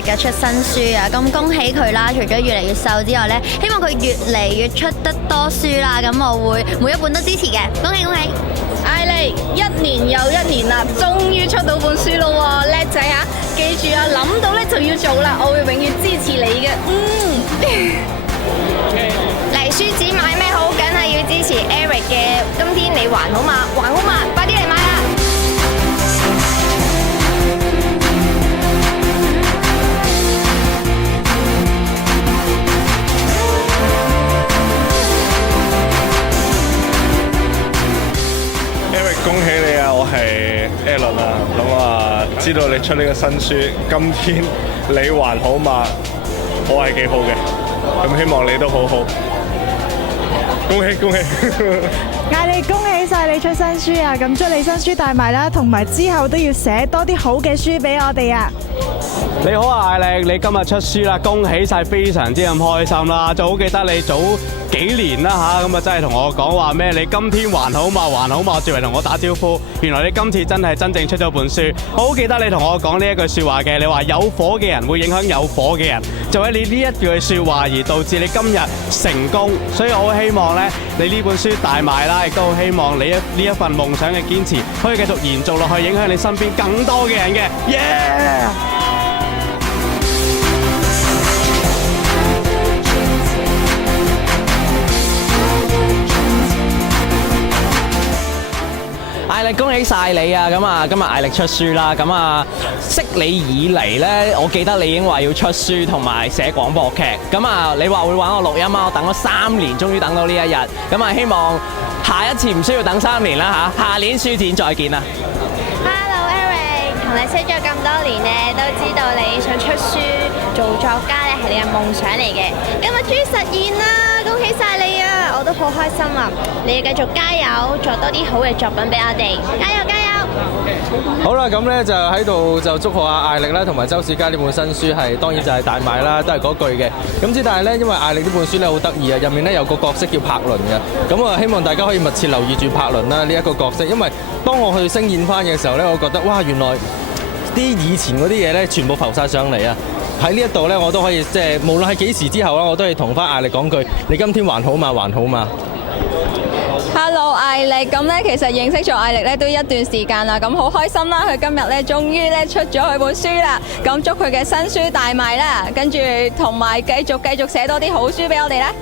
Eric 嘅出新書啊，咁恭喜佢啦！除咗越嚟越瘦之外呢，希望佢越嚟越出得多書啦，咁我會每一本都支持嘅，恭喜恭喜！艾力1年又1年啦，終於出到本書咯喎，叻仔啊！記住啊，諗到咧就要做啦，我會永遠支持你嘅。嚟書展買咩好？梗係要支持 Eric 嘅。今天你還好嗎？還好嗎？快啲嚟買啦！恭喜你啊！我係 Alan 啊，咁啊知道你出呢個新書，今天你還好嗎？我係幾好嘅，咁希望你都好好。恭喜恭喜！艾力恭喜晒你出新書啊！咁祝你新書大賣啦，同埋之後都要寫多啲好嘅書俾我哋啊！你好啊，艾力，你今日出書啦，恭喜晒，非常之咁開心啦！就好記得你早幾年啦吓，咁啊真係同我講話咩？你今天還好嘛？還好嘛？作為同我打招呼，原來你今次真係真正出咗本書。我好記得你同我講呢一句說話嘅，你話有火嘅人會影響有火嘅人，就喺你呢一句說話而導致你今日成功。所以我好希望呢，你呢本書大賣啦，亦都好希望你呢一份夢想嘅堅持可以繼續延續落去，影響你身邊更多嘅人嘅。Yeah！艾力恭喜晒你啊！咁啊，今日艾力出書啦。咁啊，識你以嚟呢，我記得你已經話要出書同埋寫廣播劇。咁啊，你話會揾我錄音啊？我等咗3年，終於等到呢一日。咁啊，希望下一次唔需要等3年啦嚇，下年書展再見啦。Hello Eric，同你識咗咁多年呢，都知道你想出書做作家咧係你嘅夢想嚟嘅，今日終於實現啦！恭喜晒你啊！我都好開心啊！你要繼續加油，做多啲好嘅作品俾我哋，加油加油！好啦，咁咧就喺度就祝賀阿艾力啦，同埋周小佳呢本新書係當然就係大賣啦，都係嗰句嘅。咁之但係咧，因為艾力呢本書咧好得意啊，入面咧有個角色叫柏倫嘅，咁啊希望大家可以密切留意住柏倫啦呢一個角色，因為當我去聲演翻嘅時候咧，我覺得哇原來啲以前嗰啲嘢咧全部浮晒上嚟啊！喺呢一度咧，我都可以即係無論係幾時之後啦，我都係同翻艾力講句：你今天還好嗎？還好嗎？ Hello， 艾力，咁咧其實認識咗艾力咧都一段時間啦，咁好開心啦！佢今日咧終於咧出咗佢本書啦，咁祝佢嘅新書大賣啦，跟住同埋繼續寫多啲好書俾我哋啦！